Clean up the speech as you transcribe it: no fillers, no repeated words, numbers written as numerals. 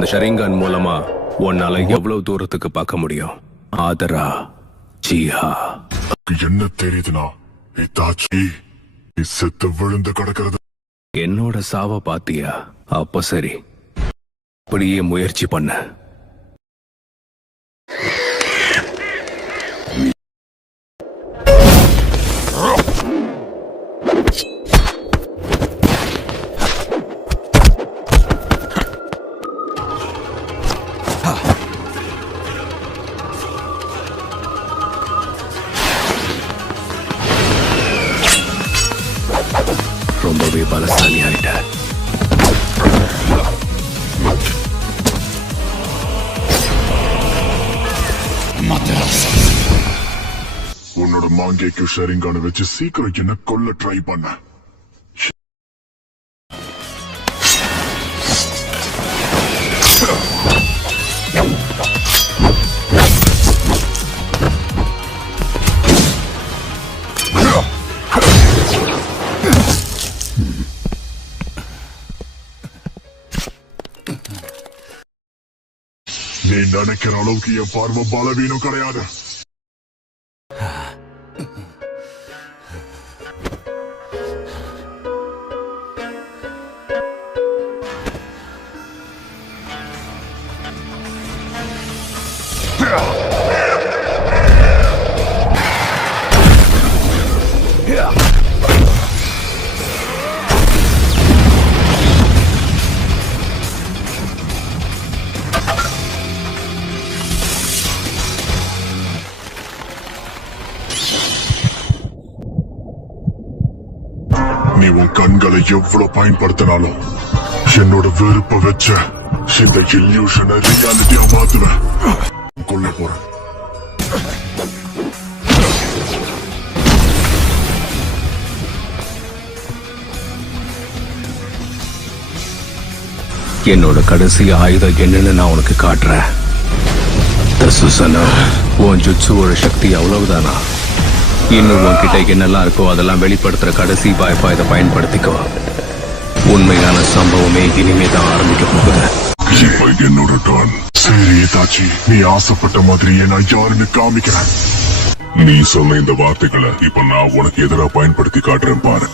இந்த ஷரிங்கான் மூலமா உன்னால எவ்வளவு தூரத்துக்கு பார்க்க முடியும்? ஆதரா ஜியா என்ன தெரியுதுனா இத்தாச்சி செத்து விழுந்து கிடக்கிறது. என்னோட சாவ பாத்தியா? அப்ப சரி, அப்படியே முயற்சி பண்ண. ரொம்பவே பலசாலி ஆயிட்ட. உன்னோட மாங்கேக்கு ஷரிங்கான வச்சு சீக்கிரம் என்ன கொல்ல ட்ரை பண்ண. நீ நினைக்கிற அளவுக்கு என் பார்வை பலவீனம் கிடையாது. நீ உன் கண்களை எவ்வளவு பயன்படுத்தினாலும் என்னோட வெறுப்ப வச்ச இந்த இல்யூஷனை ரியாலிட்டியா மாத்துவேன். கொல்ல போறேன். என்னோட கடைசி ஆயுதம் என்னன்னு நான் உனக்கு காட்டுறேன். உன் ஜுட்சுவோட சக்தி அவ்வளவுதானா? இன்னும் உன்கிட்ட என்னெல்லாம் இருக்கோ அதெல்லாம் வெளிப்படுத்துற கடைசி வாய்ப்பா இதை பயன்படுத்திக்கோ. உண்மையான சம்பவமே இனிமே தான் ஆரம்பிக்க போகுது. என்னோட டர்ன். சரி தாச்சி, நீ ஆசைப்பட்ட மாதிரியே நான் யாருன்னு காமிக்கிறேன். நீ சொன்ன இந்த வார்த்தைகளை இப்ப நான் உனக்கு எதிராக பயன்படுத்தி காட்டுறேன் பாரு.